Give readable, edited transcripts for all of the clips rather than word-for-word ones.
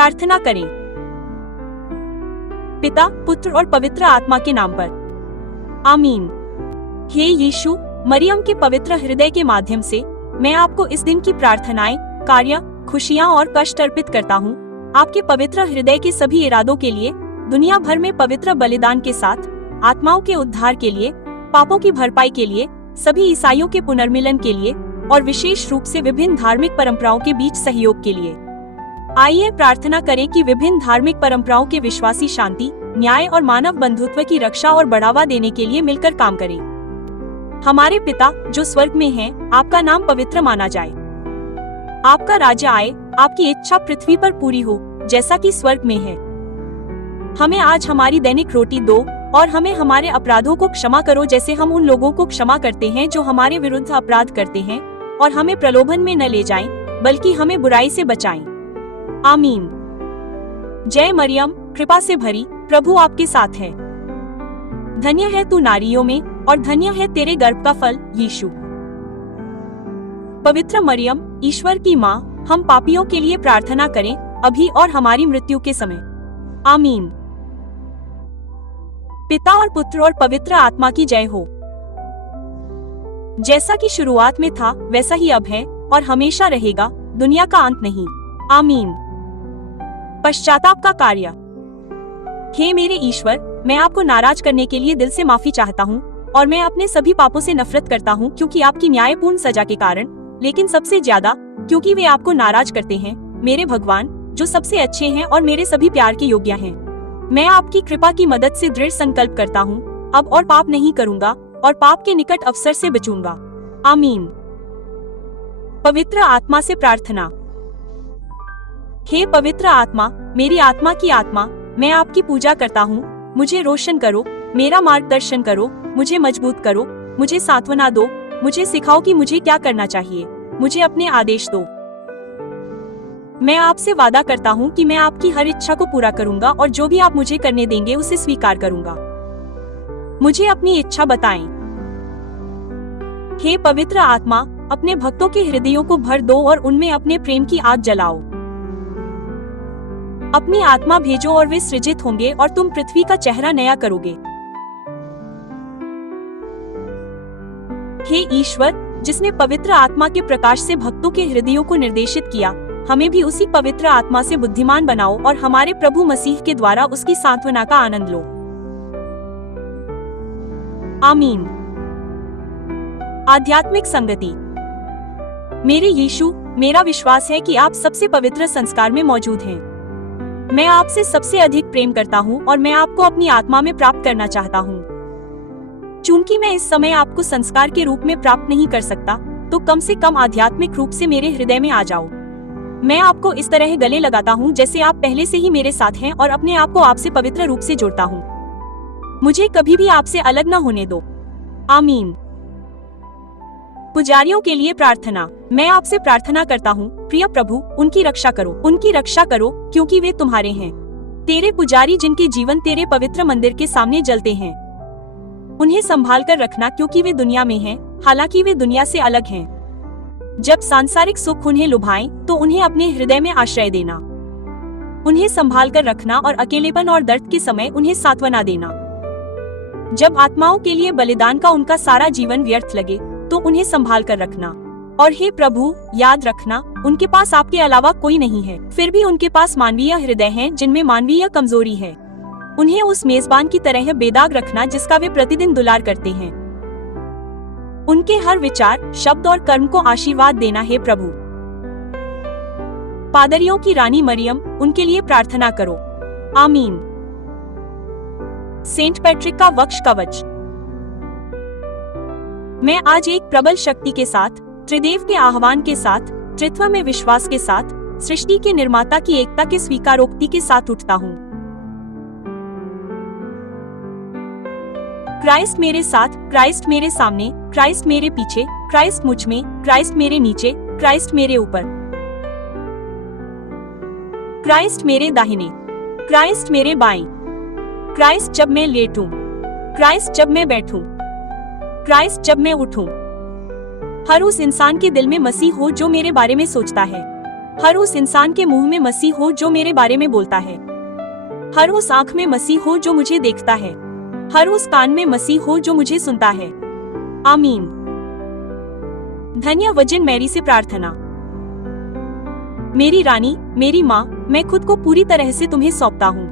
प्रार्थना करें। पिता, पुत्र और पवित्र आत्मा के नाम पर, आमीन। हे यीशु, मरियम के पवित्र हृदय के माध्यम से मैं आपको इस दिन की प्रार्थनाएं, कार्य, खुशियां और कष्ट अर्पित करता हूं। आपके पवित्र हृदय के सभी इरादों के लिए, दुनिया भर में पवित्र बलिदान के साथ, आत्माओं के उद्धार के लिए, पापों की भरपाई के लिए, सभी ईसाइयों के पुनर्मिलन के लिए और विशेष रूप से विभिन्न धार्मिक परंपराओं के बीच सहयोग के लिए। आइए प्रार्थना करें कि विभिन्न धार्मिक परंपराओं के विश्वासी शांति, न्याय और मानव बंधुत्व की रक्षा और बढ़ावा देने के लिए मिलकर काम करें। हमारे पिता जो स्वर्ग में हैं, आपका नाम पवित्र माना जाए। आपका राज्य आए, आपकी इच्छा पृथ्वी पर पूरी हो जैसा कि स्वर्ग में है। हमें आज हमारी दैनिक रोटी दो और हमें हमारे अपराधों को क्षमा करो जैसे हम उन लोगों को क्षमा करते हैं जो हमारे विरुद्ध अपराध करते हैं, और हमें प्रलोभन में न ले जाएं, बल्कि हमें बुराई से बचाएं। आमीन। जय मरियम, कृपा से भरी, प्रभु आपके साथ है। धन्य है तू नारियों में और धन्य है तेरे गर्भ का फल यीशु। पवित्र मरियम, ईश्वर की माँ, हम पापियों के लिए प्रार्थना करें, अभी और हमारी मृत्यु के समय। आमीन। पिता और पुत्र और पवित्र आत्मा की जय हो। जैसा कि शुरुआत में था वैसा ही अब है और हमेशा रहेगा, दुनिया का अंत नहीं। आमीन। पश्चाताप का कार्य। हे मेरे ईश्वर, मैं आपको नाराज करने के लिए दिल से माफी चाहता हूँ और मैं अपने सभी पापों से नफरत करता हूँ क्योंकि आपकी न्यायपूर्ण सजा के कारण, लेकिन सबसे ज्यादा क्योंकि वे आपको नाराज करते हैं, मेरे भगवान जो सबसे अच्छे हैं और मेरे सभी प्यार के योग्य हैं। मैं आपकी कृपा की मदद से दृढ़ संकल्प करता हूँ, अब और पाप नहीं करूँगा और पाप के निकट अवसर से बचूंगा। आमीन। पवित्र आत्मा से प्रार्थना। हे पवित्र आत्मा, मेरी आत्मा की आत्मा, मैं आपकी पूजा करता हूँ। मुझे रोशन करो, मेरा मार्गदर्शन करो, मुझे मजबूत करो, मुझे सांत्वना दो, मुझे सिखाओ कि मुझे क्या करना चाहिए, मुझे अपने आदेश दो। मैं आपसे वादा करता हूँ कि मैं आपकी हर इच्छा को पूरा करूंगा और जो भी आप मुझे करने देंगे उसे स्वीकार करूंगा। मुझे अपनी इच्छा बताएं। हे पवित्र आत्मा, अपने भक्तों के हृदयों को भर दो और उनमें अपने प्रेम की आग जलाओ। अपनी आत्मा भेजो और वे सृजित होंगे और तुम पृथ्वी का चेहरा नया करोगे। हे ईश्वर, जिसने पवित्र आत्मा के प्रकाश से भक्तों के हृदयों को निर्देशित किया, हमें भी उसी पवित्र आत्मा से बुद्धिमान बनाओ और हमारे प्रभु मसीह के द्वारा उसकी सांत्वना का आनंद लो। आमीन। आध्यात्मिक संगति। मेरे यीशु, मेरा विश्वास है कि आप सबसे पवित्र संस्कार में मौजूद हैं। मैं आपसे सबसे अधिक प्रेम करता हूँ और मैं आपको अपनी आत्मा में प्राप्त करना चाहता हूँ। चूंकि मैं इस समय आपको संस्कार के रूप में प्राप्त नहीं कर सकता, तो कम से कम आध्यात्मिक रूप से मेरे हृदय में आ जाओ। मैं आपको इस तरह गले लगाता हूँ जैसे आप पहले से ही मेरे साथ हैं और अपने आप को आपसे पवित्र रूप से जोड़ता हूँ। मुझे कभी भी आपसे अलग न होने दो। आमीन। पुजारियों के लिए प्रार्थना। मैं आपसे प्रार्थना करता हूँ, प्रिय प्रभु, उनकी रक्षा करो क्योंकि वे तुम्हारे हैं। तेरे पुजारी जिनके जीवन तेरे पवित्र मंदिर के सामने जलते हैं, उन्हें संभाल कर रखना क्योंकि वे दुनिया में हैं, हालांकि वे दुनिया से अलग हैं। जब सांसारिक सुख उन्हें लुभाएं, तो उन्हें अपने हृदय में आश्रय देना। उन्हें संभाल कर रखना और अकेलेपन और दर्द के समय उन्हें सांत्वना देना। जब आत्माओं के लिए बलिदान का उनका सारा जीवन व्यर्थ लगे, तो उन्हें संभाल कर रखना। और हे प्रभु, याद रखना, उनके पास आपके अलावा कोई नहीं है, फिर भी उनके पास मानवीय हृदय हैं जिनमें मानवीय कमजोरी है। उन्हें उस मेजबान की तरह बेदाग रखना जिसका वे प्रतिदिन दुलार करते हैं। उनके हर विचार, शब्द और कर्म को आशीर्वाद देना है प्रभु। पादरियों की रानी मरियम, उनके लिए प्रार्थना करो। आमीन। सेंट पैट्रिक का वक्ष कवच। मैं आज एक प्रबल शक्ति के साथ, त्रिदेव के आह्वान के साथ, त्रित्व में विश्वास के साथ, सृष्टि के निर्माता की एकता के स्वीकारोक्ति के साथ उठता हूँ। क्राइस्ट मेरे साथ, क्राइस्ट मेरे सामने, क्राइस्ट मेरे पीछे, क्राइस्ट मुझ में, क्राइस्ट मेरे नीचे, क्राइस्ट मेरे ऊपर, क्राइस्ट मेरे दाहिने, क्राइस्ट मेरे बाएं, क्राइस्ट जब मैं लेटूं, क्राइस्ट जब मैं बैठूं, क्राइस्ट जब मैं उठूं। हर उस इंसान के दिल में मसीह हो जो मेरे बारे में सोचता है, हर उस इंसान के मुंह में मसीह हो जो मेरे बारे में बोलता है। हर उस आंख में मसीह हो जो मुझे देखता है। हर उस कान में मसीह हो जो मुझे सुनता है। आमीन। धन्य वर्जिन मैरी से प्रार्थना। मेरी रानी, मेरी माँ, मैं खुद को पूरी तरह से तुम्हें सौंपता हूँ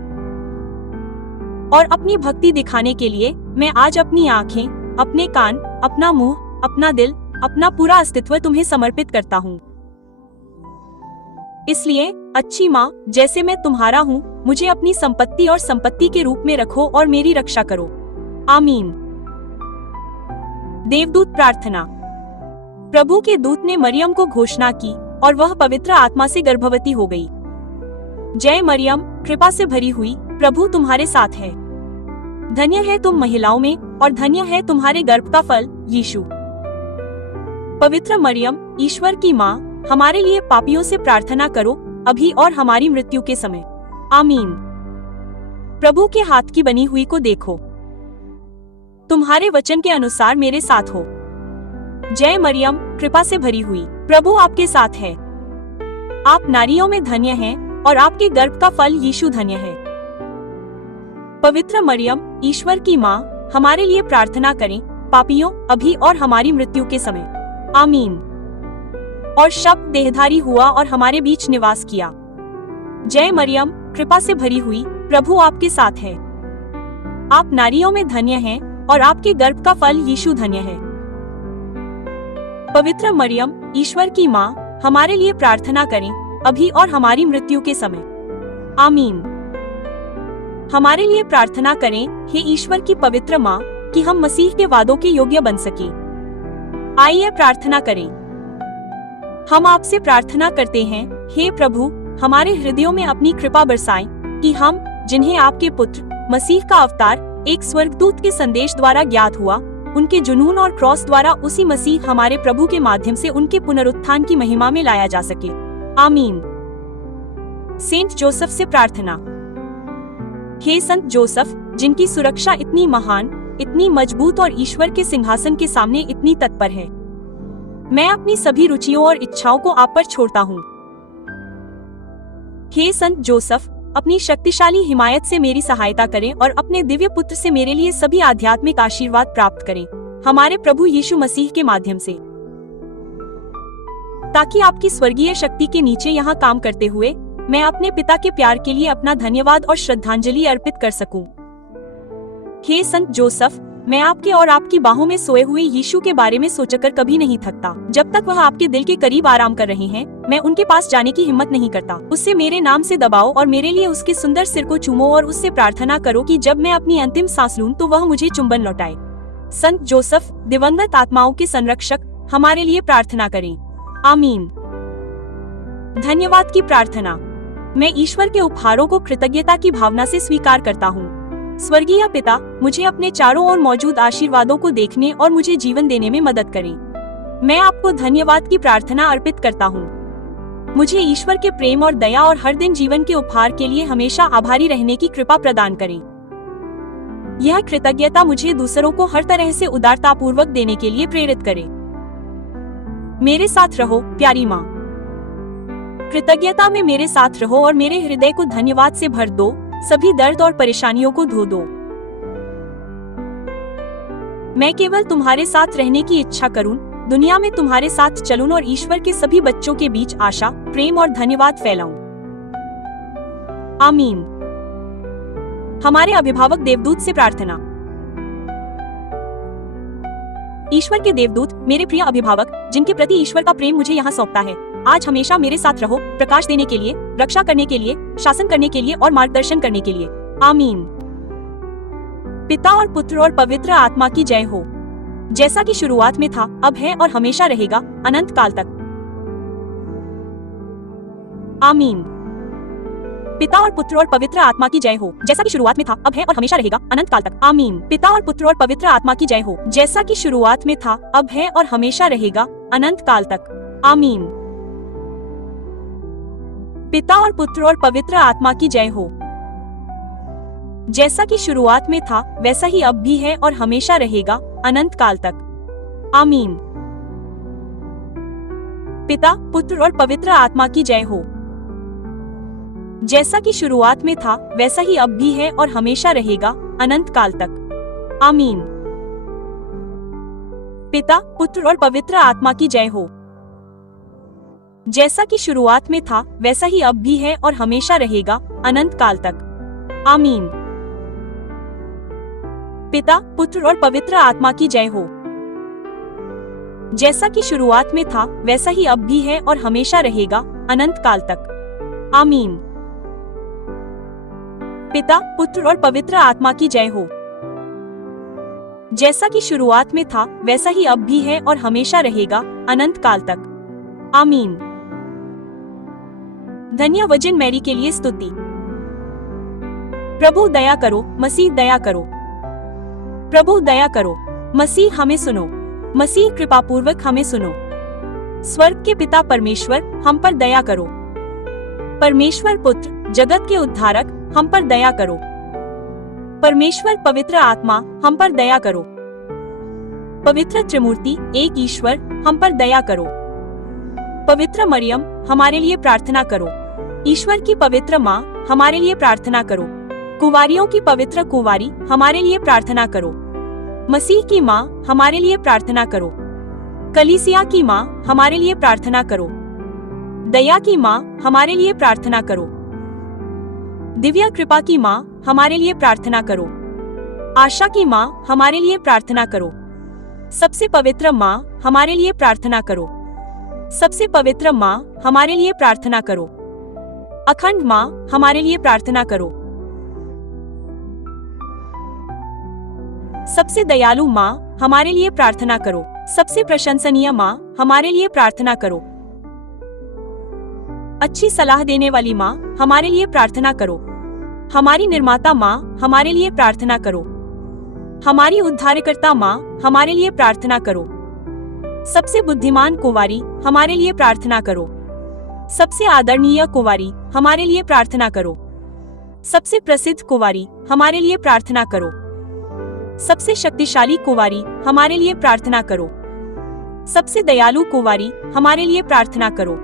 और अपनी भक्ति दिखाने के लिए मैं आज अपनी आंखें, अपने कान, अपना मुंह, अपना दिल, अपना पूरा अस्तित्व तुम्हें समर्पित करता हूँ। इसलिए अच्छी माँ, जैसे मैं तुम्हारा हूँ, मुझे अपनी संपत्ति और संपत्ति के रूप में रखो और मेरी रक्षा करो। आमीन। देवदूत प्रार्थना। प्रभु के दूत ने मरियम को घोषणा की और वह पवित्र आत्मा से गर्भवती हो गई। जय मरियम, कृपा से भरी हुई, प्रभु तुम्हारे साथ है। धन्य है तुम महिलाओं में और धन्य है तुम्हारे गर्भ का फल, यीशु। पवित्र मरियम, ईश्वर की माँ, हमारे लिए पापियों से प्रार्थना करो, अभी और हमारी मृत्यु के समय। आमीन। प्रभु के हाथ की बनी हुई को देखो। तुम्हारे वचन के अनुसार मेरे साथ हो। जय मरियम, कृपा से भरी हुई, प्रभु आपके साथ है। आप नारियों में धन्य हैं और आपके गर्भ का फल यीशु धन्य है। पवित्र मरियम, ईश्वर की माँ, हमारे लिए प्रार्थना करें, पापियों, अभी और हमारी मृत्यु के समय। आमीन। और शब्द देहधारी हुआ और हमारे बीच निवास किया। जय मरियम, कृपा से भरी हुई, प्रभु आपके साथ है। आप नारियों में धन्य हैं और आपके गर्भ का फल यीशु धन्य है। पवित्र मरियम, ईश्वर की माँ, हमारे लिए प्रार्थना करें, अभी और हमारी मृत्यु के समय। आमीन। हमारे लिए प्रार्थना करें, हे ईश्वर की पवित्र माँ, कि हम मसीह के वादों के योग्य बन सकें। आइए प्रार्थना करें। हम आपसे प्रार्थना करते हैं, हे प्रभु, हमारे हृदयों में अपनी कृपा बरसाएं, कि हम, जिन्हें आपके पुत्र मसीह का अवतार एक स्वर्गदूत के संदेश द्वारा ज्ञात हुआ, उनके जुनून और क्रॉस द्वारा उसी मसीह हमारे प्रभु के माध्यम से उनके पुनरुत्थान की महिमा में लाया जा सके। आमीन। सेंट जोसेफ से प्रार्थना। हे संत जोसेफ, जिनकी सुरक्षा इतनी महान, इतनी मजबूत और ईश्वर के सिंहासन के सामने इतनी तत्पर है, मैं अपनी सभी रुचियों और इच्छाओं को आप पर छोड़ता हूँ। हे संत जोसेफ, अपनी शक्तिशाली हिमायत से मेरी सहायता करें और अपने दिव्य पुत्र से मेरे लिए सभी आध्यात्मिक आशीर्वाद प्राप्त करें, हमारे प्रभु यीशु मसीह के माध्यम से, ताकि आपकी स्वर्गीय शक्ति के नीचे यहाँ काम करते हुए मैं अपने पिता के प्यार के लिए अपना धन्यवाद और श्रद्धांजलि अर्पित कर सकूं। हे संत जोसेफ, मैं आपके और आपकी बाहों में सोए हुए यीशु के बारे में सोचकर कभी नहीं थकता। जब तक वह आपके दिल के करीब आराम कर रहे हैं, मैं उनके पास जाने की हिम्मत नहीं करता। उससे मेरे नाम से दबाओ और मेरे लिए उसके सुंदर सिर को चूमो और उससे प्रार्थना करो कि जब मैं अपनी अंतिम सांस लूं तो वह मुझे चुंबन लौटाए। संत जोसेफ, दिवंगत आत्माओं के संरक्षक, हमारे लिए प्रार्थना करें। आमीन। धन्यवाद की प्रार्थना। मैं ईश्वर के उपहारों को कृतज्ञता की भावना से स्वीकार करता हूँ। स्वर्गीय पिता, मुझे अपने चारों ओर मौजूद आशीर्वादों को देखने और मुझे जीवन देने में मदद करें। मैं आपको धन्यवाद की प्रार्थना अर्पित करता हूँ। मुझे ईश्वर के प्रेम और दया और हर दिन जीवन के उपहार के लिए हमेशा आभारी रहने की कृपा प्रदान करें। यह कृतज्ञता मुझे दूसरों को हर तरह से उदारतापूर्वक देने के लिए प्रेरित करे। मेरे साथ रहो, प्यारी माँ। कृतज्ञता में मेरे साथ रहो और मेरे हृदय को धन्यवाद से भर दो, सभी दर्द और परेशानियों को धो दो। मैं केवल तुम्हारे साथ रहने की इच्छा करूं, दुनिया में तुम्हारे साथ चलूं और ईश्वर के सभी बच्चों के बीच आशा, प्रेम और धन्यवाद फैलाऊं। आमीन। हमारे अभिभावक देवदूत से प्रार्थना। ईश्वर के देवदूत, मेरे प्रिय अभिभावक, जिनके प्रति ईश्वर का प्रेम मुझे यहाँ सौंपता है, आज हमेशा मेरे साथ रहो, प्रकाश देने के लिए, रक्षा करने के लिए, शासन करने के लिए और मार्गदर्शन करने के लिए। आमीन। पिता और पुत्र और पवित्र आत्मा की जय हो, जैसा कि शुरुआत में था, अब है और हमेशा रहेगा, अनंत काल तक। आमीन। पिता और पुत्र और पवित्र आत्मा की जय हो, जैसा कि शुरुआत में था, अब है और हमेशा रहेगा, अनंत काल तक। आमीन। पिता और पुत्र और पवित्र आत्मा की जय हो, जैसा कि शुरुआत में था, अब है और हमेशा रहेगा, अनंत काल तक। आमीन। पिता और पुत्र और पवित्र आत्मा की जय हो, जैसा कि शुरुआत में था, वैसा ही अब भी है और हमेशा रहेगा, अनंत काल तक। आमीन। पिता, पुत्र और पवित्र आत्मा की जय हो। जैसा कि शुरुआत में था वैसा ही अब भी है और हमेशा रहेगा, अनंत काल तक। आमीन। पिता, पुत्र और पवित्र आत्मा की जय हो। जैसा कि शुरुआत में था वैसा ही अब भी है और हमेशा रहेगा, अनंत काल तक। आमीन। पिता, पुत्र और पवित्र आत्मा की जय हो। जैसा कि शुरुआत में था वैसा ही अब भी है और हमेशा रहेगा, अनंत काल तक। आमीन। पिता, पुत्र और पवित्र आत्मा की जय हो। जैसा कि शुरुआत में था वैसा ही अब भी है और हमेशा रहेगा, अनंत काल तक। आमीन। धन्य वचन मैरी के लिए स्तुति। प्रभु दया करो, मसीह दया करो। प्रभु दया करो, मसीह हमें सुनो। मसीह कृपा पूर्वक हमें सुनो। स्वर्ग के पिता परमेश्वर, हम पर दया करो। परमेश्वर पुत्र, जगत के उद्धारक, हम पर दया करो। परमेश्वर पवित्र आत्मा, हम पर दया करो। पवित्र त्रिमूर्ति, एक ईश्वर, हम पर दया करो। पवित्र मरियम, हमारे लिए प्रार्थना करो। ईश्वर की पवित्र माँ, हमारे लिए प्रार्थना करो। कुंवारियों की पवित्र कुंवारी, हमारे लिए प्रार्थना करो। मसीह की माँ, हमारे लिए प्रार्थना करो। कलीसिया की माँ, हमारे लिए प्रार्थना करो। दया की माँ, हमारे लिए प्रार्थना करो। दिव्य कृपा की माँ, हमारे लिए प्रार्थना करो। आशा की माँ, हमारे लिए प्रार्थना करो। सबसे पवित्र माँ, हमारे लिए प्रार्थना करो। सबसे पवित्र माँ, हमारे लिए प्रार्थना करो। अखंड माँ, हमारे लिए प्रार्थना करो। सबसे दयालु माँ, हमारे लिए प्रार्थना करो। सबसे प्रशंसनीय माँ, हमारे लिए प्रार्थना करो। अच्छी सलाह देने वाली माँ, हमारे लिए प्रार्थना करो। हमारी निर्माता माँ, हमारे लिए प्रार्थना करो। हमारी उद्धारकर्ता माँ, हमारे लिए प्रार्थना करो। सबसे बुद्धिमान कुंवारी, हमारे लिए प्रार्थना करो। सबसे आदरणीय कुंवारी, हमारे लिए प्रार्थना करो। सबसे प्रसिद्ध कुंवारी, हमारे लिए प्रार्थना करो। सबसे शक्तिशाली कुंवारी, हमारे लिए प्रार्थना करो। सबसे दयालु कुंवारी, हमारे लिए प्रार्थना करो।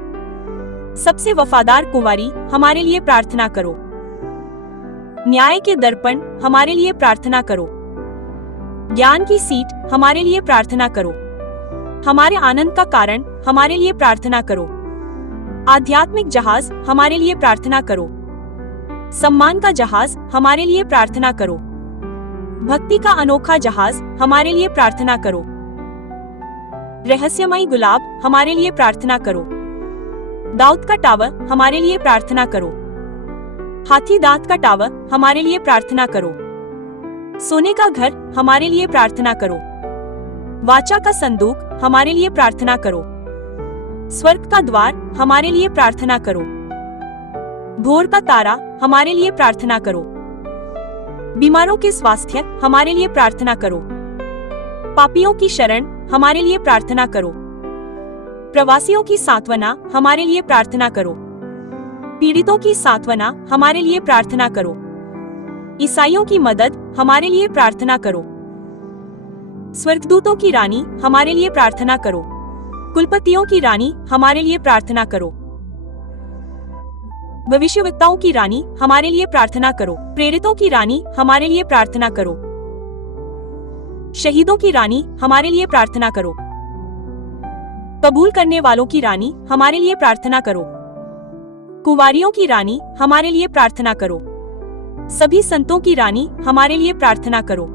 सबसे वफादार कुंवारी, हमारे लिए प्रार्थना करो। न्याय के दर्पण, हमारे लिए प्रार्थना करो। ज्ञान की सीट, हमारे लिए प्रार्थना करो। हमारे आनंद का कारण, हमारे लिए प्रार्थना करो। आध्यात्मिक जहाज, हमारे लिए प्रार्थना करो। सम्मान का जहाज, हमारे लिए प्रार्थना करो। भक्ति का अनोखा जहाज, हमारे लिए प्रार्थना करो। रहस्यमयी गुलाब, हमारे लिए प्रार्थना करो। दाऊद का टावर, हमारे लिए प्रार्थना करो। हाथी दांत का टावर, हमारे लिए प्रार्थना करो। सोने का घर, हमारे लिए प्रार्थना करो। वाचा का संदूक, हमारे लिए प्रार्थना करो। स्वर्ग का द्वार, हमारे लिए प्रार्थना करो। भोर का तारा, हमारे लिए प्रार्थना करो। बीमारों के स्वास्थ्य, हमारे लिए प्रार्थना करो। पापियों की शरण, हमारे लिए प्रार्थना करो। प्रवासियों की सांत्वना, हमारे लिए प्रार्थना करो। पीड़ितों की सांत्वना, हमारे लिए प्रार्थना करो। ईसाइयों की मदद, हमारे लिए प्रार्थना करो। स्वर्गदूतों की रानी, हमारे लिए प्रार्थना करो। कुलपतियों की रानी, हमारे लिए प्रार्थना करो। भविष्यवक्ताओं की रानी, हमारे लिए प्रार्थना करो। प्रेरितों की रानी, हमारे लिए प्रार्थना करो। शहीदों की रानी, हमारे लिए प्रार्थना करो। कबूल करने वालों की रानी, हमारे लिए प्रार्थना करो। कुंवारियों की रानी, हमारे लिए प्रार्थना करो। सभी संतों की रानी, हमारे लिए प्रार्थना करो।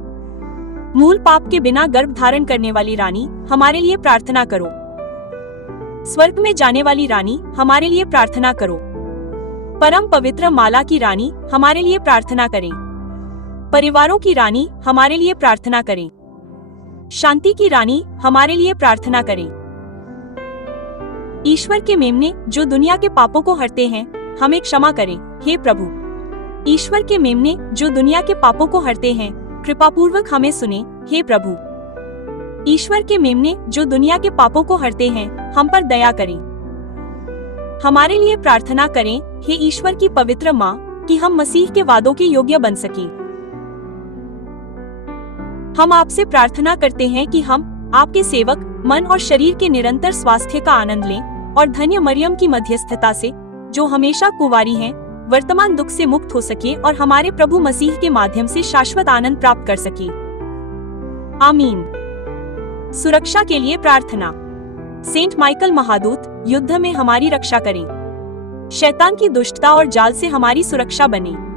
मूल पाप के बिना गर्भ धारण करने वाली रानी, हमारे लिए प्रार्थना करो। स्वर्ग में जाने वाली रानी, हमारे लिए प्रार्थना करो। परम पवित्र माला की रानी, हमारे लिए प्रार्थना करें। परिवारों की रानी, हमारे लिए प्रार्थना करें। शांति की रानी, हमारे लिए प्रार्थना करें। ईश्वर के मेमने, जो दुनिया के पापों को हरते हैं, हमें क्षमा करें, हे प्रभु। ईश्वर के मेमने, जो दुनिया के पापों को हरते हैं, कृपा पूर्वक हमें सुने, हे प्रभु। ईश्वर के मेमने, जो दुनिया के पापों को हरते हैं, हम पर दया करें। हमारे लिए प्रार्थना करें, हे ईश्वर की पवित्र माँ, कि हम मसीह के वादों के योग्य बन सकें। हम आपसे प्रार्थना करते हैं कि हम, आपके सेवक, मन और शरीर के निरंतर स्वास्थ्य का आनंद लें और धन्य मरियम की मध्यस्थता से, जो हमेशा कुंवारी हैं, वर्तमान दुख से मुक्त हो सके और हमारे प्रभु मसीह के माध्यम से शाश्वत आनंद प्राप्त कर सके। आमीन। सुरक्षा के लिए प्रार्थना। सेंट माइकल महादूत, युद्ध में हमारी रक्षा करें। शैतान की दुष्टता और जाल से हमारी सुरक्षा बने।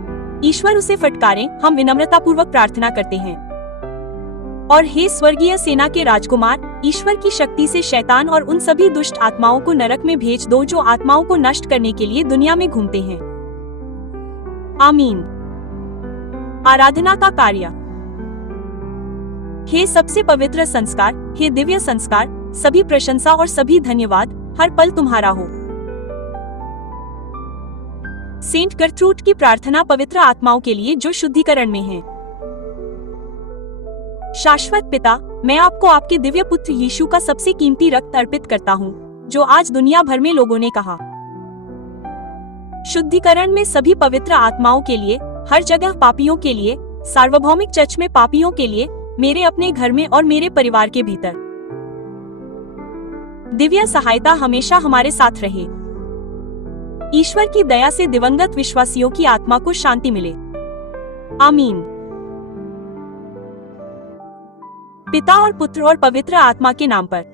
ईश्वर उसे फटकारें, हम विनम्रतापूर्वक प्रार्थना करते हैं। और हे स्वर्गीय सेना के राजकुमार, ईश्वर की शक्ति से शैतान और उन सभी दुष्ट आत्माओं को नरक में भेज दो जो आत्माओं को नष्ट करने के लिए दुनिया में घूमते हैं। आमीन। आराधना का कार्य। हे सबसे पवित्र संस्कार, हे दिव्य संस्कार, सभी प्रशंसा और सभी धन्यवाद हर पल तुम्हारा हो। सेंट गर्ट्रूड की प्रार्थना पवित्र आत्माओं के लिए जो शुद्धिकरण में हैं। शाश्वत पिता, मैं आपको आपके दिव्य पुत्र यीशु का सबसे कीमती रक्त अर्पित करता हूँ, जो आज दुनिया भर में लोगों ने कहा। शुद्धिकरण में सभी पवित्र आत्माओं के लिए, हर जगह पापियों के लिए, सार्वभौमिक चर्च में पापियों के लिए, मेरे अपने घर में और मेरे परिवार के भीतर। दिव्य सहायता हमेशा हमारे साथ रहे। ईश्वर की दया से दिवंगत विश्वासियों की आत्मा को शांति मिले। आमीन। पिता और पुत्र और पवित्र आत्मा के नाम पर।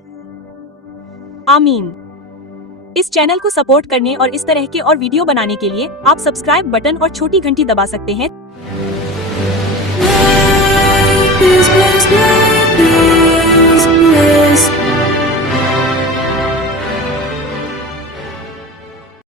आमीन। इस चैनल को सपोर्ट करने और इस तरह के और वीडियो बनाने के लिए आप सब्सक्राइब बटन और छोटी घंटी दबा सकते हैं।